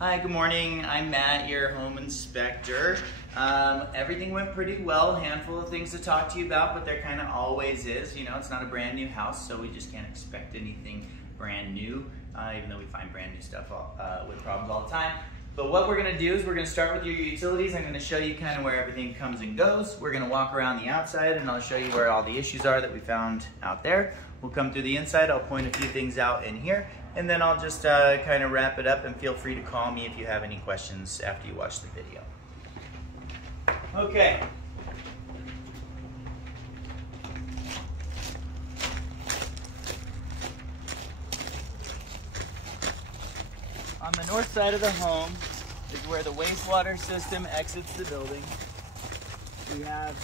Hi, good morning. I'm Matt, your home inspector. Everything went pretty well. Handful of things to talk to you about, but there kind of always is. You know, it's not a brand new house, so we just can't expect anything brand new, even though we find brand new stuff with problems all the time. But what we're gonna do is we're gonna start with your utilities. I'm gonna show you kind of where everything comes and goes. We're gonna walk around the outside and I'll show you where all the issues are that we found out there. We'll come through the inside. I'll point a few things out in here, and then I'll just kind of wrap it up, and feel free to call me if you have any questions after you watch the video. Okay. On the north side of the home is where the wastewater system exits the building. We have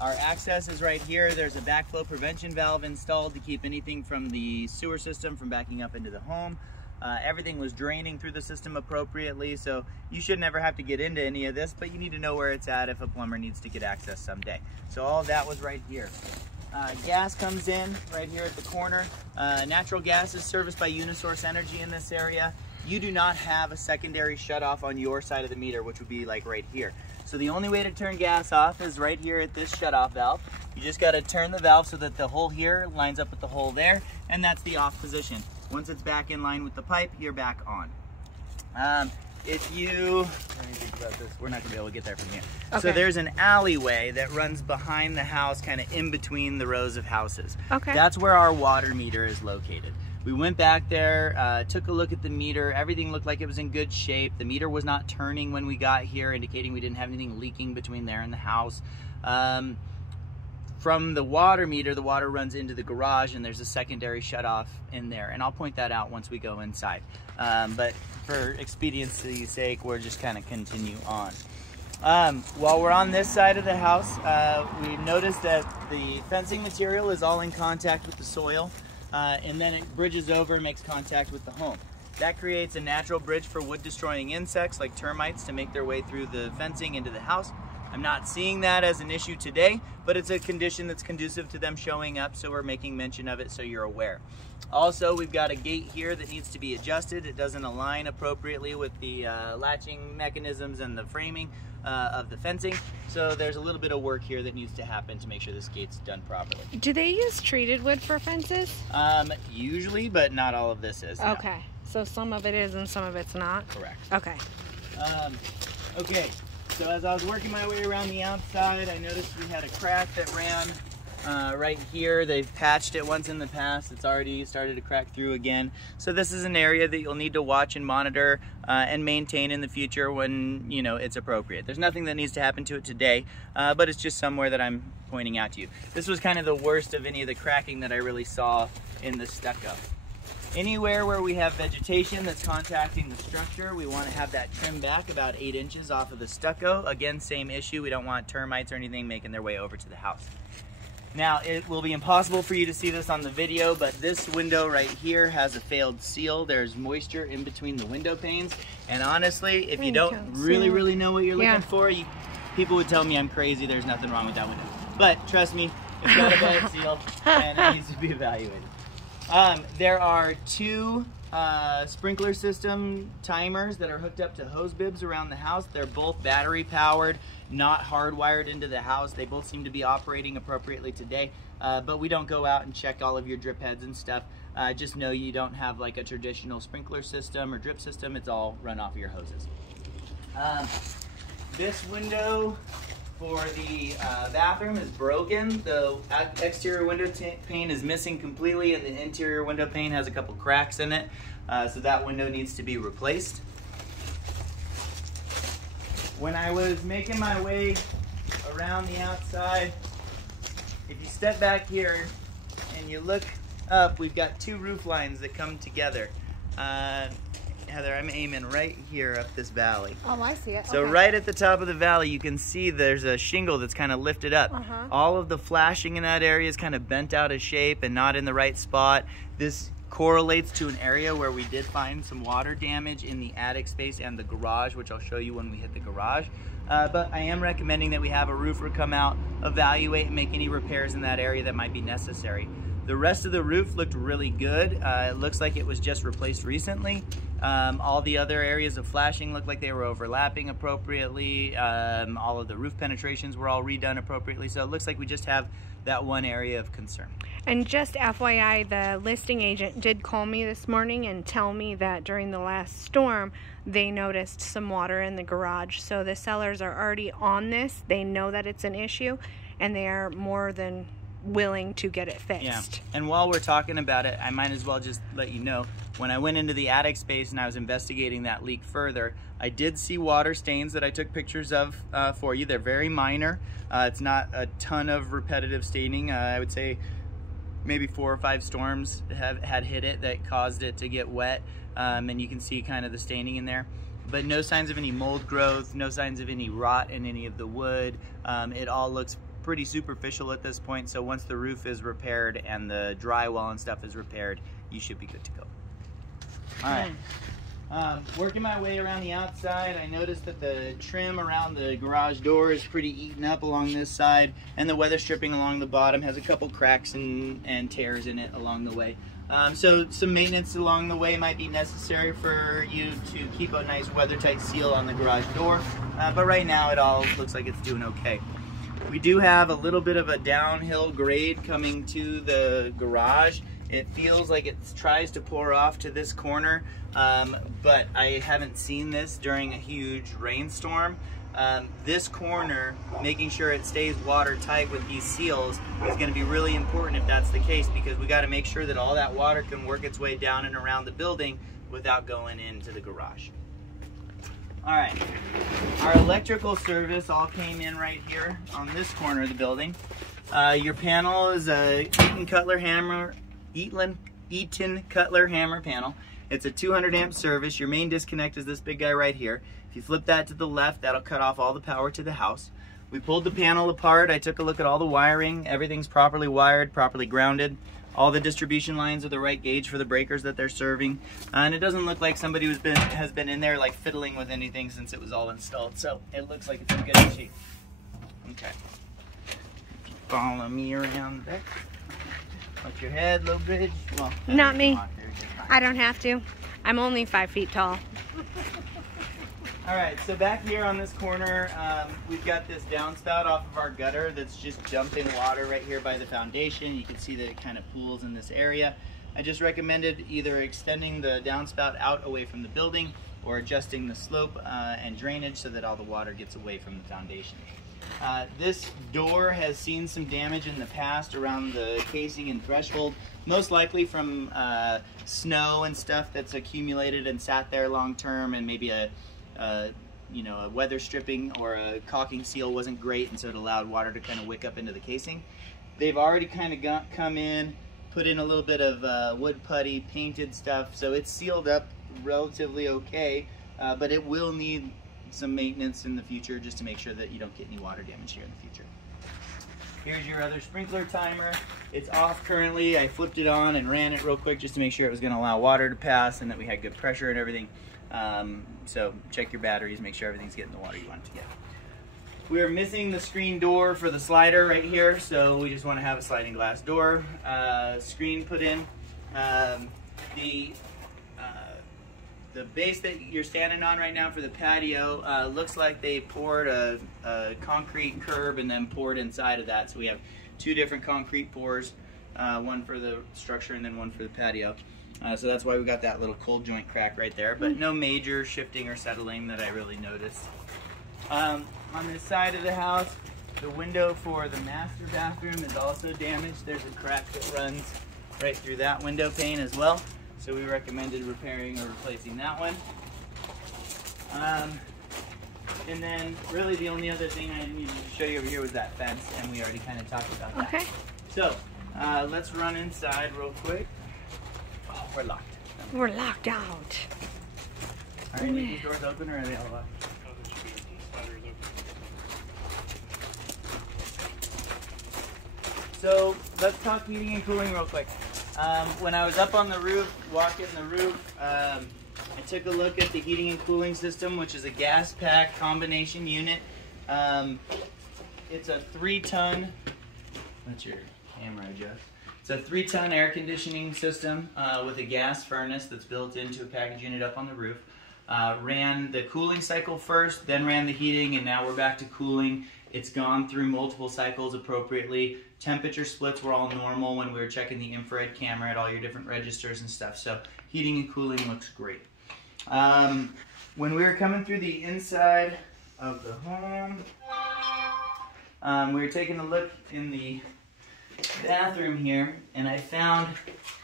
our access is right here. There's a backflow prevention valve installed to keep anything from the sewer system from backing up into the home. Everything was draining through the system appropriately, so you should never have to get into any of this, but you need to know where it's at if a plumber needs to get access someday. So all of that was right here. Gas comes in right here at the corner. Natural gas is serviced by Unisource Energy in this area. You do not have a secondary shutoff on your side of the meter, which would be like right here. So the only way to turn gas off is right here at this shutoff valve. You just got to turn the valve so that the hole here lines up with the hole there, and that's the off position. Once it's back in line with the pipe, you're back on. If you, let me think about this. We're not gonna be able to get there from here. Okay. So there's an alleyway that runs behind the house, kind of in between the rows of houses. Okay. That's where our water meter is located. We went back there, took a look at the meter. Everything looked like it was in good shape. The meter was not turning when we got here, indicating we didn't have anything leaking between there and the house. From the water meter, the water runs into the garage, and there's a secondary shutoff in there. And I'll point that out once we go inside. But for expediency's sake, we're just kind of continue on. While we're on this side of the house, we noticed that the fencing material is all in contact with the soil. And then it bridges over and makes contact with the home. That creates a natural bridge for wood-destroying insects like termites to make their way through the fencing into the house. I'm not seeing that as an issue today, but it's a condition that's conducive to them showing up, so we're making mention of it so you're aware. Also, we've got a gate here that needs to be adjusted. It doesn't align appropriately with the latching mechanisms and the framing of the fencing, so there's a little bit of work here that needs to happen to make sure this gate's done properly. Do they use treated wood for fences? Usually, but not all of this is. Okay, no. So some of it is and some of it's not? Correct. Okay. Okay, so as I was working my way around the outside, I noticed we had a crack that ran right here. They've patched it once in the past. It's already started to crack through again. So this is an area that you'll need to watch and monitor and maintain in the future when, you know, it's appropriate. There's nothing that needs to happen to it today, but it's just somewhere that I'm pointing out to you. This was kind of the worst of any of the cracking that I really saw in the stucco. Anywhere where we have vegetation that's contacting the structure, we want to have that trimmed back about 8 inches off of the stucco. Again, same issue. We don't want termites or anything making their way over to the house. Now, it will be impossible for you to see this on the video, but this window right here has a failed seal. There's moisture in between the window panes. And honestly, if you don't really know what you're looking for, people would tell me I'm crazy. There's nothing wrong with that window. But trust me, it's got a bad seal and it needs to be evaluated. There are 2 sprinkler system timers that are hooked up to hose bibs around the house. They're both battery powered, not hardwired into the house. They both seem to be operating appropriately today, but we don't go out and check all of your drip heads and stuff. Just know you don't have like a traditional sprinkler system or drip system. It's all run off of your hoses. This window for the bathroom is broken. The exterior window pane is missing completely, and the interior window pane has a couple cracks in it. So that window needs to be replaced. When I was making my way around the outside, if you step back here and you look up, we've got 2 roof lines that come together. Heather, I'm aiming right here up this valley. Oh, I see it. So right at the top of the valley, you can see there's a shingle that's kind of lifted up. All of the flashing in that area is kind of bent out of shape and not in the right spot. This correlates to an area where we did find some water damage in the attic space and the garage, which I'll show you when we hit the garage. But I am recommending that we have a roofer come out, evaluate, and make any repairs in that area that might be necessary. The rest of the roof looked really good. It looks like it was just replaced recently. All the other areas of flashing looked like they were overlapping appropriately. All of the roof penetrations were all redone appropriately. So it looks like we just have that one area of concern. And just FYI, the listing agent did call me this morning and tell me that during the last storm, they noticed some water in the garage. So the sellers are already on this. They know that it's an issue, and they are more than willing to get it fixed. Yeah. And while we're talking about it, I might as well just let you know, when I went into the attic space and I was investigating that leak further, I did see water stains that I took pictures of for you. They're very minor. It's not a ton of repetitive staining. I would say maybe 4 or 5 storms had hit it that caused it to get wet, and you can see kind of the staining in there. But no signs of any mold growth, no signs of any rot in any of the wood. It all looks pretty superficial at this point, so once the roof is repaired and the drywall and stuff is repaired, you should be good to go. All right, working my way around the outside, I noticed that the trim around the garage door is pretty eaten up along this side, and the weather stripping along the bottom has a couple cracks and tears in it along the way. So some maintenance along the way might be necessary for you to keep a nice weather-tight seal on the garage door, but right now it all looks like it's doing okay. We do have a little bit of a downhill grade coming to the garage. It feels like it tries to pour off to this corner, but I haven't seen this during a huge rainstorm. This corner, making sure it stays watertight with these seals is going to be really important if that's the case, because we got to make sure that all that water can work its way down and around the building without going into the garage. All right, our electrical service all came in right here on this corner of the building. Your panel is a Eaton Cutler hammer panel. It's a 200 amp service. Your main disconnect is this big guy right here. If you flip that to the left, that'll cut off all the power to the house. We pulled the panel apart. I took a look at all the wiring. Everything's properly wired, properly grounded. All the distribution lines are the right gauge for the breakers that they're serving. And it doesn't look like somebody has been in there like fiddling with anything since it was all installed. So it looks like it's in good shape. Okay. Follow me around the back. Watch your head, low bridge. Well, not me. I don't have to. I'm only 5 feet tall. All right, so back here on this corner, we've got this downspout off of our gutter that's just dumping water right here by the foundation. You can see that it kind of pools in this area. I just recommended either extending the downspout out away from the building or adjusting the slope and drainage so that all the water gets away from the foundation. This door has seen some damage in the past around the casing and threshold, most likely from snow and stuff that's accumulated and sat there long term, and maybe a weather stripping or a caulking seal wasn't great, and so it allowed water to kind of wick up into the casing. They've already kind of come in, put in a little bit of wood putty, painted stuff, so it's sealed up relatively okay, but it will need some maintenance in the future just to make sure that you don't get any water damage here in the future. Here's your other sprinkler timer. It's off currently. I flipped it on and ran it real quick just to make sure it was going to allow water to pass and that we had good pressure and everything. So check your batteries, make sure everything's getting the water you want it to get. We're missing the screen door for the slider right here, so we just want to have a sliding glass door screen put in. The base that you're standing on right now for the patio looks like they poured a concrete curb and then poured inside of that. So we have 2 different concrete pours, one for the structure and then one for the patio. So that's why we got that little cold joint crack right there, but no major shifting or settling that I really noticed. On this side of the house, the window for the master bathroom is also damaged. There's a crack that runs right through that window pane as well. So we recommended repairing or replacing that one. And then really the only other thing I needed to show you over here was that fence, and we already kind of talked about that. Okay. So let's run inside real quick. Oh, we're locked. We're locked out. Are any of these doors open or are they all locked? So let's talk heating and cooling real quick. When I was up on the roof, walking the roof, I took a look at the heating and cooling system, which is a gas pack combination unit. It's a 3-ton, that's your camera adjust. It's a 3-ton air conditioning system with a gas furnace that's built into a package unit up on the roof. Ran the cooling cycle first, then ran the heating, and now we're back to cooling. It's gone through multiple cycles appropriately. Temperature splits were all normal when we were checking the infrared camera at all your different registers and stuff. So heating and cooling looks great. When we were coming through the inside of the home, we were taking a look in the bathroom here, and I found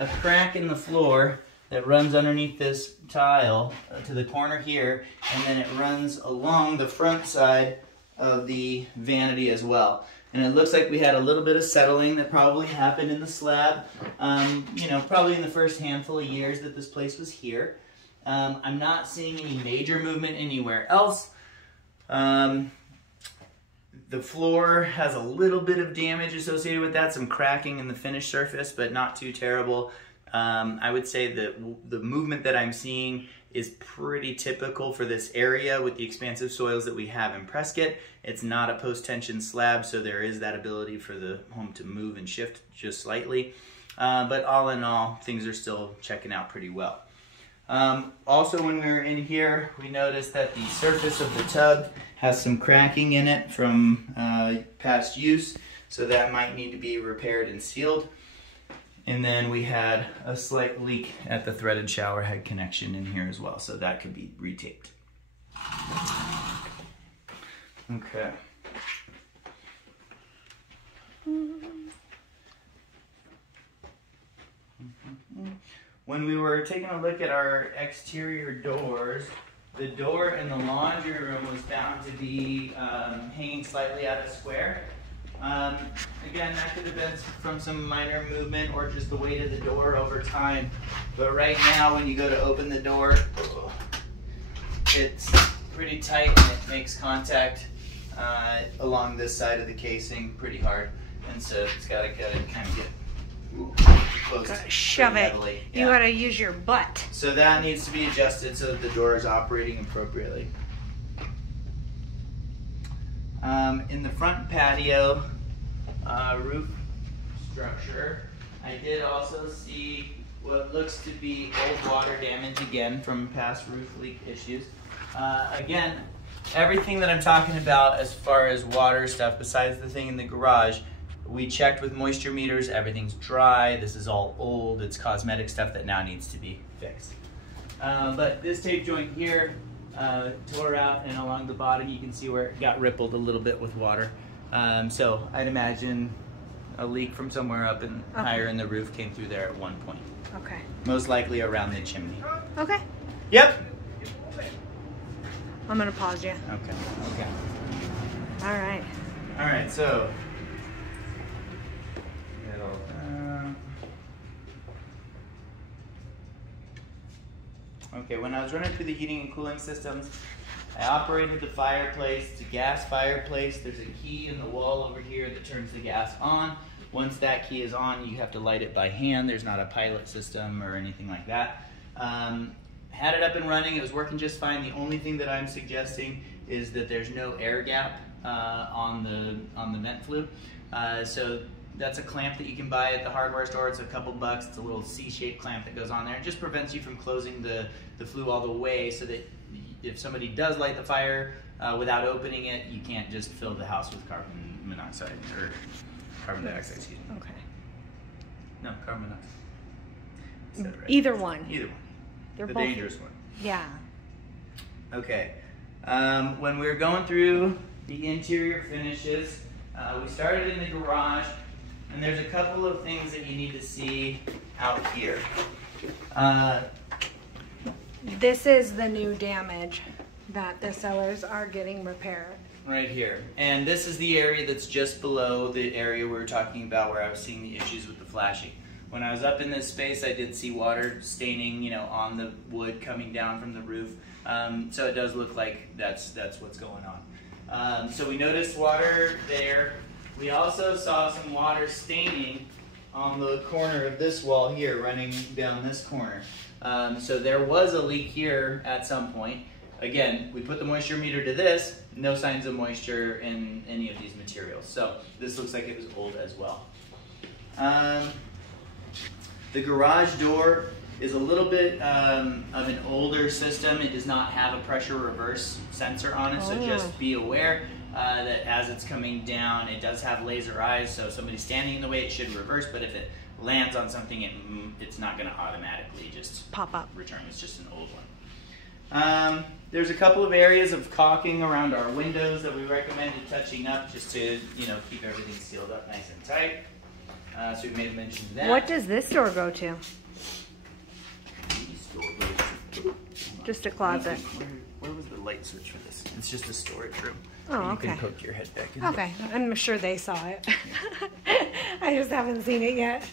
a crack in the floor that runs underneath this tile to the corner here, and then it runs along the front side of the vanity as well. And it looks like we had a little bit of settling that probably happened in the slab, you know, probably in the first handful of years that this place was here. I'm not seeing any major movement anywhere else. The floor has a little bit of damage associated with that, some cracking in the finished surface, but not too terrible. I would say that the movement that I'm seeing is pretty typical for this area with the expansive soils that we have in Prescott. It's not a post-tension slab, so there is that ability for the home to move and shift just slightly. But all in all, things are still checking out pretty well. Also, when we were in here, we noticed that the surface of the tub has some cracking in it from past use, so that might need to be repaired and sealed. And then we had a slight leak at the threaded shower head connection in here as well, so that could be retaped. Okay. When we were taking a look at our exterior doors, the door in the laundry room was found to be hanging slightly out of square. Again, that could have been from some minor movement or just the weight of the door over time. But right now, when you go to open the door, it's pretty tight and it makes contact along this side of the casing pretty hard. And so it's got to kind of get close. Gotta shove it. Yeah. You gotta use your butt. So that needs to be adjusted so that the door is operating appropriately. In the front patio roof structure, I did also see what looks to be old water damage again from past roof leak issues. Again, everything that I'm talking about as far as water stuff, besides the thing in the garage, we checked with moisture meters, everything's dry, this is all old, it's cosmetic stuff that now needs to be fixed. But this tape joint here tore out, and along the bottom you can see where it got rippled a little bit with water. So I'd imagine a leak from somewhere up and higher in the roof came through there at one point. Okay. Most likely around the chimney. Okay. Yep. I'm gonna pause you. Okay. Okay. All right. All right. So. Okay, when I was running through the heating and cooling systems, I operated the fireplace. It's a gas fireplace. There's a key in the wall over here that turns the gas on. Once that key is on, you have to light it by hand. There's not a pilot system or anything like that. Had it up and running. It was working just fine. The only thing that I'm suggesting is that there's no air gap on the vent flue. So that's a clamp that you can buy at the hardware store. It's a couple bucks. It's a little C-shaped clamp that goes on there. It just prevents you from closing the flue all the way, so that if somebody does light the fire without opening it, you can't just fill the house with carbon monoxide or carbon dioxide. Excuse me. Okay. No, carbon monoxide. Right. Either one. Either one. They're the both dangerous one. Yeah. Okay. When we were going through the interior finishes, we started in the garage, and there's a couple of things that you need to see out here. This is the new damage that the cellars are getting repaired. Right here. And this is the area that's just below the area we were talking about where I was seeing the issues with the flashing. When I was up in this space, I did see water staining, you know, on the wood coming down from the roof. So it does look like that's what's going on. So we noticed water there. We also saw some water staining on the corner of this wall here, running down this corner. So there was a leak here at some point. Again, we put the moisture meter to this, no signs of moisture in any of these materials. So this looks like it was old as well. The garage door is a little bit of an older system. It does not have a pressure reverse sensor on it, so just be aware that as it's coming down, it does have laser eyes, so if somebody's standing in the way, it should reverse, but if it lands on something, it's not going to automatically just pop up. Return. It's just an old one. There's a couple of areas of caulking around our windows that we recommended touching up just to, you know, keep everything sealed up nice and tight. So we may have mentioned that. What does this door go to? Just a closet. Where was the light switch for this? It's just a storage room. Oh, okay. You can poke your head back in. Okay, I'm sure they saw it. I just haven't seen it yet.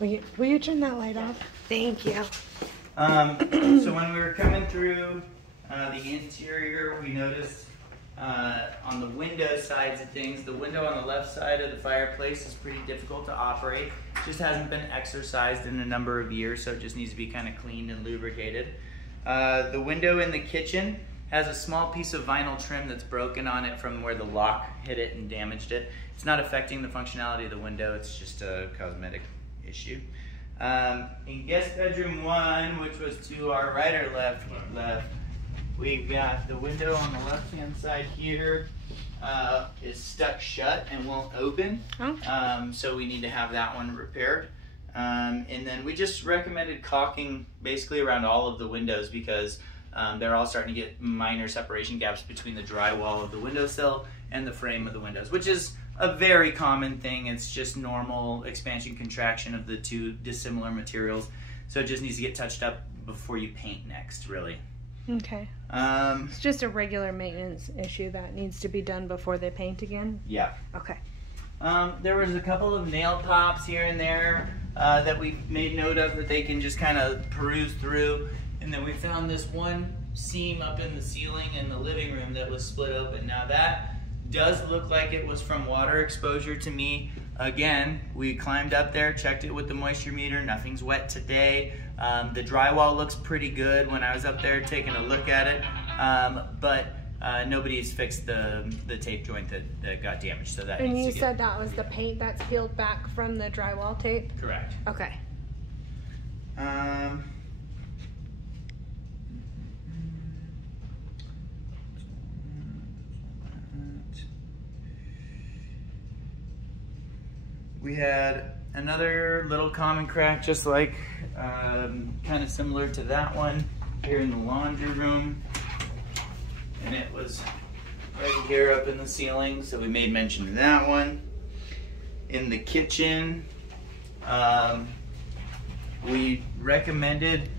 Will you turn that light off? Thank you. So when we were coming through the interior, we noticed on the window sides of things, the window on the left side of the fireplace is pretty difficult to operate. It just hasn't been exercised in a number of years, so it just needs to be kind of cleaned and lubricated. The window in the kitchen has a small piece of vinyl trim that's broken on it from where the lock hit it and damaged it. It's not affecting the functionality of the window, it's just a cosmetic issue. In guest bedroom 1, which was to our right or left, we've got the window on the left-hand side here is stuck shut and won't open. So we need to have that one repaired. And then we just recommended caulking basically around all of the windows because they're all starting to get minor separation gaps between the drywall of the windowsill and the frame of the windows, which is a very common thing. It's just normal expansion contraction of the two dissimilar materials. So it just needs to get touched up before you paint next, really. Okay. It's just a regular maintenance issue that needs to be done before they paint again? Yeah. Okay. There was a couple of nail pops here and there that we made note of that they can just kind of peruse through. And then we found this one seam up in the ceiling in the living room that was split open. Now that does look like it was from water exposure to me. Again, we climbed up there, checked it with the moisture meter. Nothing's wet today. The drywall looks pretty good when I was up there taking a look at it. But nobody's fixed the tape joint that got damaged. So that. And you said that was the paint that's peeled back from the drywall tape? Correct. Okay. We had another little common crack, just like kind of similar to that one here in the laundry room. And it was right here up in the ceiling, so we made mention of that one. In the kitchen, we recommended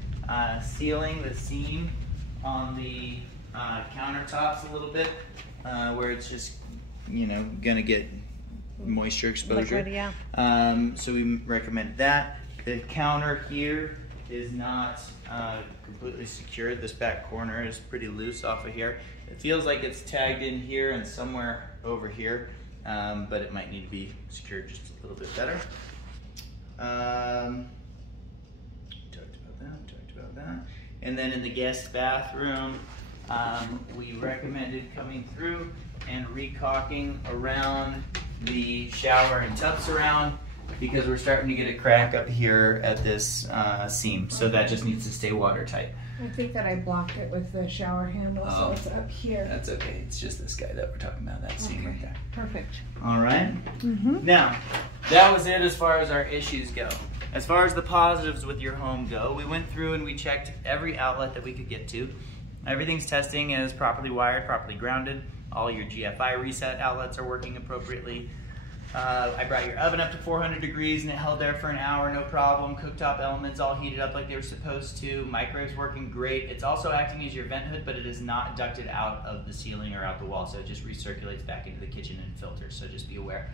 sealing the seam on the countertops a little bit, where it's just, you know, gonna get moisture exposure. Liquid, yeah. So we recommend that. The counter here is not completely secured. This back corner is pretty loose off of here. It feels like it's tagged in here and somewhere over here, but it might need to be secured just a little bit better. Talked about that. And then in the guest bathroom, we recommended coming through and re-caulking around the shower and tub surround because we're starting to get a crack up here at this seam, so that just needs to stay watertight. I think that I blocked it with the shower handle, so it's up here. That's okay. It's just this guy that we're talking about, that seam right there. Perfect. All right. Now, that was it as far as our issues go. As far as the positives with your home go, we went through and we checked every outlet that we could get to. Everything's testing as properly wired, properly grounded. All your GFI reset outlets are working appropriately. I brought your oven up to 400 degrees and it held there for an hour, no problem. Cooktop elements all heated up like they were supposed to. Microwave's working great. It's also acting as your vent hood, but it is not ducted out of the ceiling or out the wall, so it just recirculates back into the kitchen and filters, so just be aware.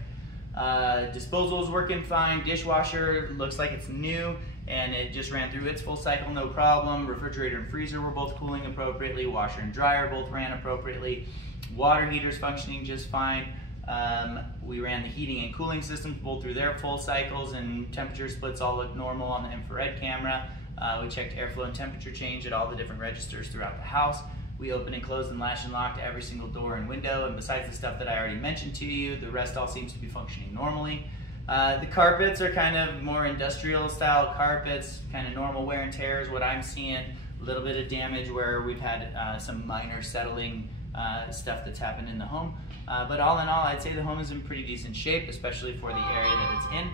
Disposal's working fine. Dishwasher looks like it's new and it just ran through its full cycle, no problem. Refrigerator and freezer were both cooling appropriately. Washer and dryer both ran appropriately. Water heater's functioning just fine. We ran the heating and cooling systems both through their full cycles, and temperature splits all look normal on the infrared camera. We checked airflow and temperature change at all the different registers throughout the house. We opened and closed and latched and locked every single door and window, and besides the stuff that I already mentioned to you, the rest all seems to be functioning normally. The carpets are kind of more industrial style carpets, kind of normal wear and tear is what I'm seeing. A little bit of damage where we've had some minor settling stuff that's happened in the home. But all in all, I'd say the home is in pretty decent shape, especially for the area that it's in.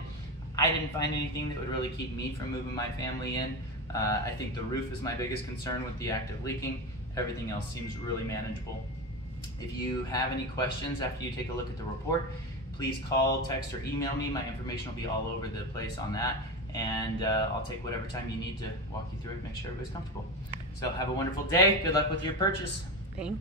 I didn't find anything that would really keep me from moving my family in. I think the roof is my biggest concern with the active leaking. Everything else seems really manageable. If you have any questions after you take a look at the report, please call, text, or email me. My information will be all over the place on that, and I'll take whatever time you need to walk you through it, make sure everybody's comfortable. So have a wonderful day. Good luck with your purchase. Thank you.